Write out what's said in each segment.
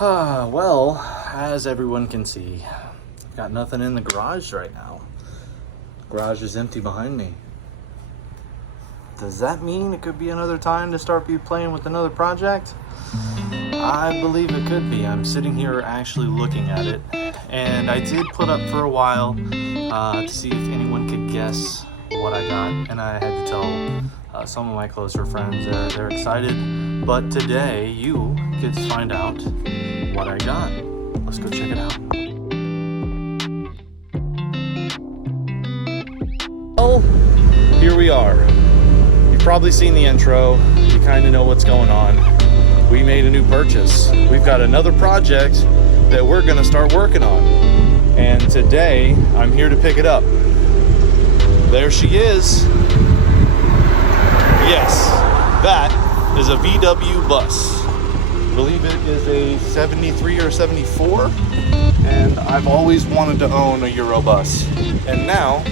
Well, as everyone can see, I've got nothing in the garage right now. The garage is empty behind me. Does that mean it could be another time to start playing with another project? I believe it could be. I'm sitting here actually looking at it, and I did put up for a while to see if anyone could guess what I got, and I had to tell some of my closer friends. They're excited, but today you get to find out what I got. Let's go check it out. Well, here we are. You've probably seen the intro. You kind of know what's going on. We made a new purchase. We've got another project that we're gonna start working on. And today, I'm here to pick it up. There she is. Yes, that is a VW bus. I believe it is a 73 or 74. And I've always wanted to own a Euro bus. And now,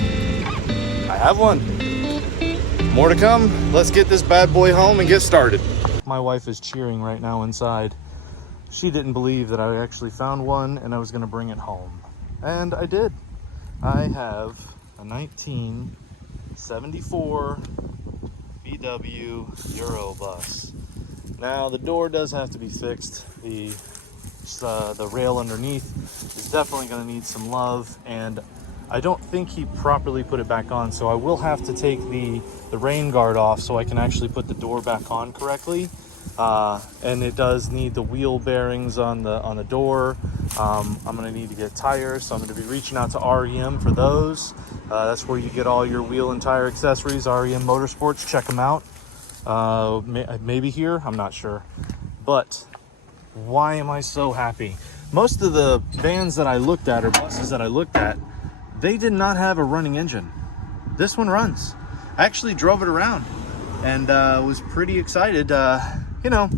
I have one. More to come. Let's get this bad boy home and get started. My wife is cheering right now inside. She didn't believe that I actually found one and I was going to bring it home. And I did. I have a 1974 VW Euro bus. Now the door does have to be fixed. The rail underneath is definitely going to need some love, and I don't think he properly put it back on, so I will have to take the rain guard off so I can actually put the door back on correctly. And it does need the wheel bearings on the door. I'm going to need to get tires, so I'm going to be reaching out to REM for those. That's where you get all your wheel and tire accessories. REM Motorsports, check them out. Maybe here, I'm not sure. But why am I so happy? Most of the vans that I looked at, or buses that I looked at, they did not have a running engine. This one runs. I actually drove it around and was pretty excited. You know,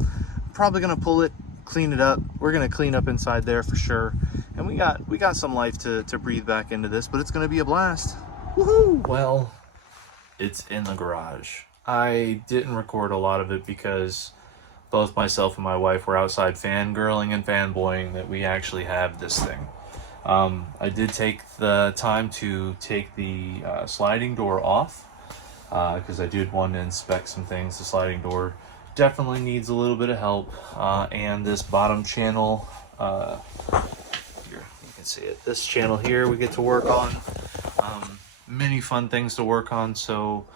probably gonna pull it, clean it up. We're gonna clean up inside there for sure. And we got some life to breathe back into this, but it's gonna be a blast. Woohoo! Well, it's in the garage. I didn't record a lot of it because both myself and my wife were outside fangirling and fanboying that we actually have this thing. I did take the time to take the sliding door off because I did want to inspect some things. The sliding door definitely needs a little bit of help, and this bottom channel, here you can see it, this channel here we get to work on. Many fun things to work on, so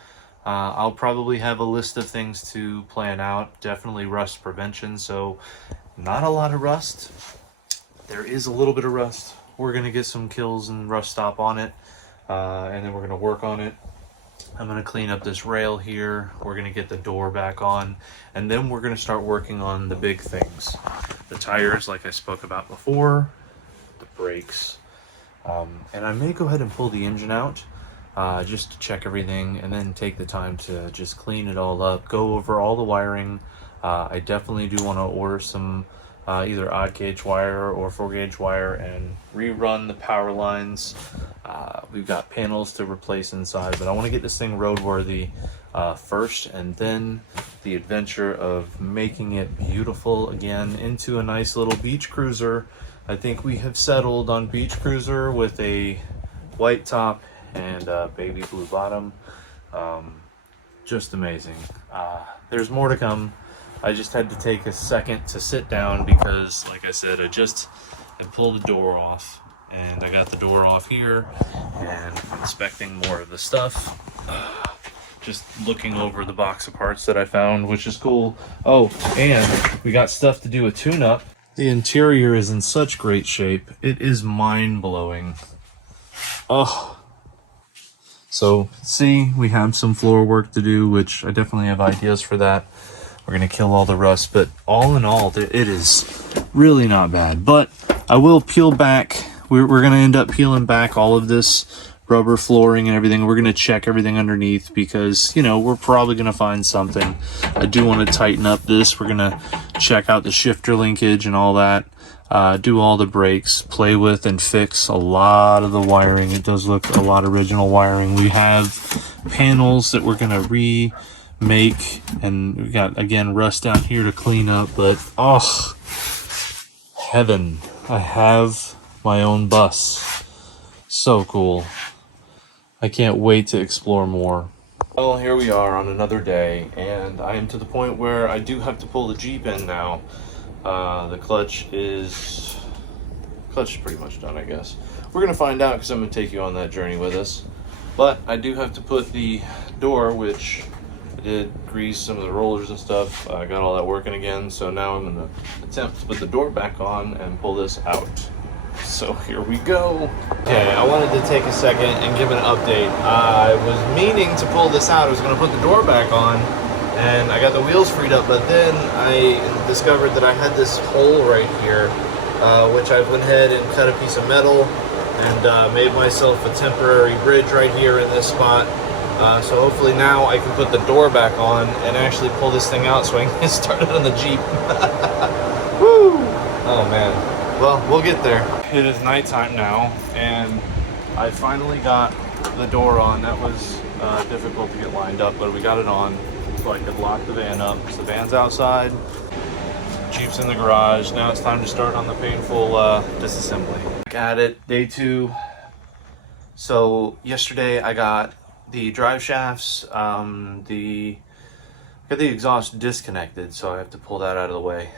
I'll probably have a list of things to plan out. Definitely rust prevention, so not a lot of rust. There is a little bit of rust. We're gonna get some kills and rust stop on it, and then we're gonna work on it. I'm gonna clean up this rail here. We're gonna get the door back on, and then we're gonna start working on the big things. The tires, like I spoke about before, the brakes, and I may go ahead and pull the engine out just to check everything, and then take the time to just clean it all up, go over all the wiring. I definitely do want to order some either odd gauge wire or 4-gauge wire and rerun the power lines. We've got panels to replace inside, but I want to get this thing roadworthy first, and then the adventure of making it beautiful again into a nice little beach cruiser. I think we have settled on beach cruiser with a white top and a baby blue bottom. Just amazing. There's more to come. I just had to take a second to sit down because, like I said, I pulled the door off, and I got the door off here and inspecting more of the stuff. Just looking over the box of parts that I found, which is cool. Oh, and we got stuff to do a tune-up. The interior is in such great shape. It is mind-blowing. Oh. So, see, we have some floor work to do, which I definitely have ideas for that. We're going to kill all the rust, but all in all, it is really not bad. But I will peel back. We're going to end up peeling back all of this rubber flooring and everything. We're going to check everything underneath because, you know, we're probably going to find something. I do want to tighten up this. We're going to check out the shifter linkage and all that. Do all the brakes, play with and fix a lot of the wiring. It does look a lot of original wiring. We have panels that we're going to remake, and we got, again, rust down here to clean up, but oh, Heaven. I have my own bus. So cool. I can't wait to explore more. Well, here we are on another day, and I am to the point where I do have to pull the Jeep in now. The clutch is pretty much done, I guess. We're gonna find out because I'm gonna take you on that journey with us. But I do have to put the door, which I did grease some of the rollers and stuff. I got all that working again, so now I'm gonna attempt to put the door back on and pull this out. So here we go. Okay, I wanted to take a second and give an update. I was meaning to pull this out. I was gonna put the door back on, and I got the wheels freed up, but then I discovered that I had this hole right here, which I went ahead and cut a piece of metal and made myself a temporary bridge right here in this spot. So hopefully now I can put the door back on and actually pull this thing out so I can get started on the Jeep. Woo! Oh man. Well, we'll get there. It is nighttime now, and I finally got the door on. That was difficult to get lined up, but we got it on so I could lock the van up. So the van's outside, Jeep's in the garage. Now it's time to start on the painful disassembly. Back at it, day 2. So yesterday I got the drive shafts, got the exhaust disconnected, so I have to pull that out of the way.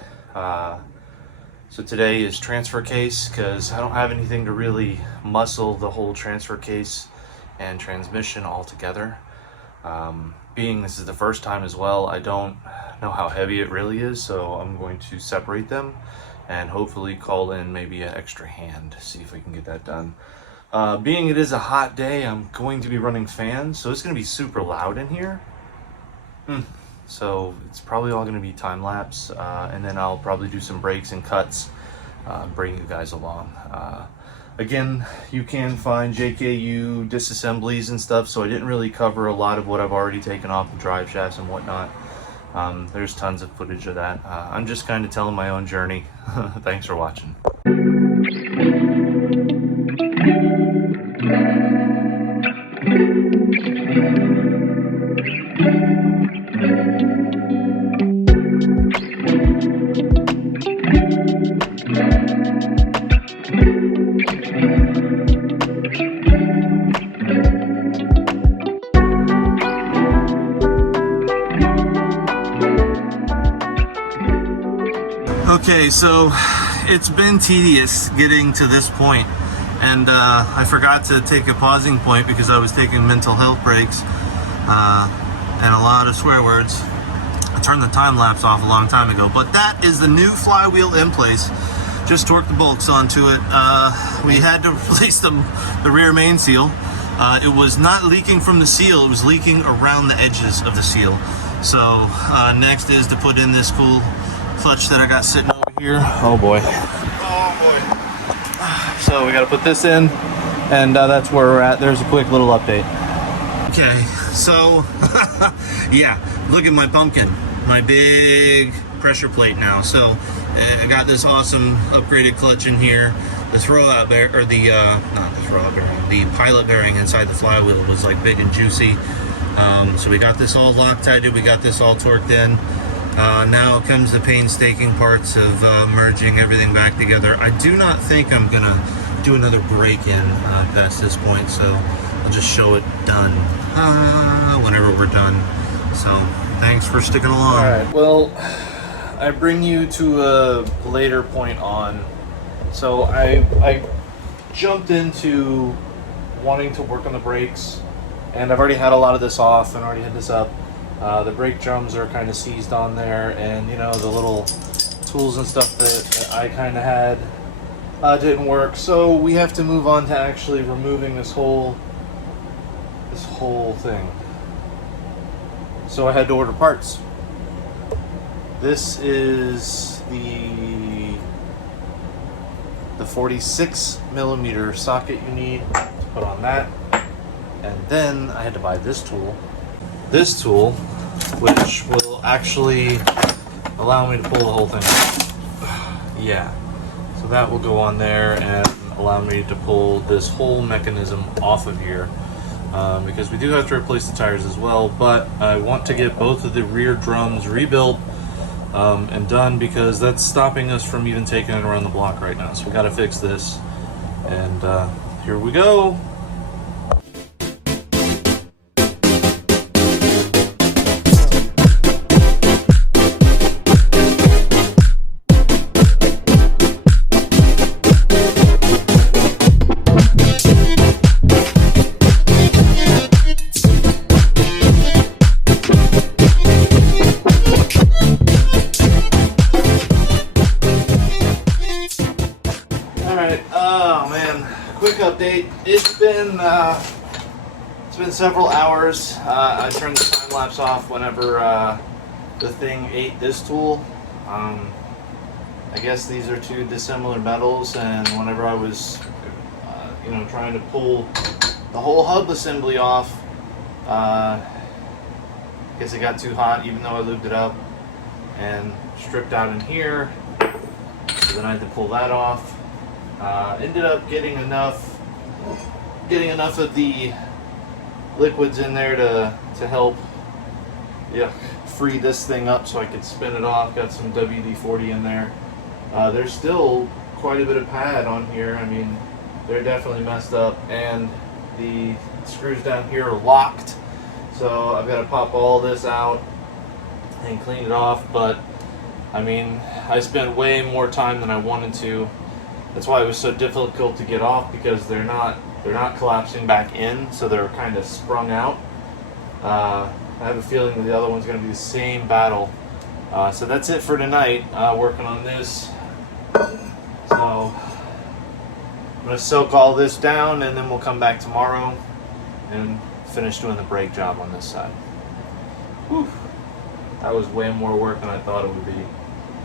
So today is transfer case, because I don't have anything to really muscle the whole transfer case and transmission all together. Being this is the first time as well, I don't know how heavy it really is, so I'm going to separate them and hopefully call in maybe an extra hand, see if we can get that done. Being it is a hot day, I'm going to be running fans, so it's going to be super loud in here. So it's probably all going to be time lapse, and then I'll probably do some breaks and cuts, bring you guys along. Again, you can find JKU disassemblies and stuff, so I didn't really cover a lot of what I've already taken off the drive shafts and whatnot. There's tons of footage of that. I'm just kind of telling my own journey. Thanks for watching. Okay, so it's been tedious getting to this point, and I forgot to take a pausing point because I was taking mental health breaks and a lot of swear words. I turned the time lapse off a long time ago, but that is the new flywheel in place. Just torqued the bolts onto it. We had to replace the rear main seal. It was not leaking from the seal, it was leaking around the edges of the seal. So next is to put in this cool clutch that I got sitting over here. Oh boy. Oh boy. So we got to put this in, and that's where we're at. There's a quick little update. Okay, so yeah, look at my pumpkin, my big pressure plate now. So I got this awesome upgraded clutch in here. The throwout bearing, or the not the throwout bearing, the pilot bearing inside the flywheel was like big and juicy. So we got this all Loctited, we got this all torqued in. Now comes the painstaking parts of merging everything back together. I do not think I'm gonna do another break-in past this point, so I'll just show it done whenever we're done. So thanks for sticking along. All right, well, I bring you to a later point on. So I jumped into wanting to work on the brakes, and I've already had a lot of this off and already had this up. The brake drums are kind of seized on there, and you know, the little tools and stuff that I kind of had didn't work. So we have to move on to actually removing this whole thing. So I had to order parts. This is the 46 millimeter socket you need to put on that, and then I had to buy this tool, which will actually allow me to pull the whole thing out. Yeah, so that will go on there and allow me to pull this whole mechanism off of here, because we do have to replace the tires as well. But I want to get both of the rear drums rebuilt and done, because that's stopping us from even taking it around the block right now. So we got to fix this, and here we go. Oh man, quick update. It's been several hours. I turned the time lapse off whenever the thing ate this tool. I guess these are two dissimilar metals, and whenever I was trying to pull the whole hub assembly off, I guess it got too hot, even though I lubed it up and stripped out in here. So then I had to pull that off. Ended up getting enough of the liquids in there to help free this thing up so I could spin it off. Got some WD-40 in there. There's still quite a bit of pad on here. I mean, they're definitely messed up, and the screws down here are locked, so I've got to pop all this out and clean it off. But I mean, I spent way more time than I wanted to. That's why it was so difficult to get off, because they're not collapsing back in, so they're kind of sprung out. I have a feeling that the other one's going to be the same battle. So that's it for tonight, working on this. So I'm going to soak all this down, and then we'll come back tomorrow and finish doing the brake job on this side. Whew. That was way more work than I thought it would be.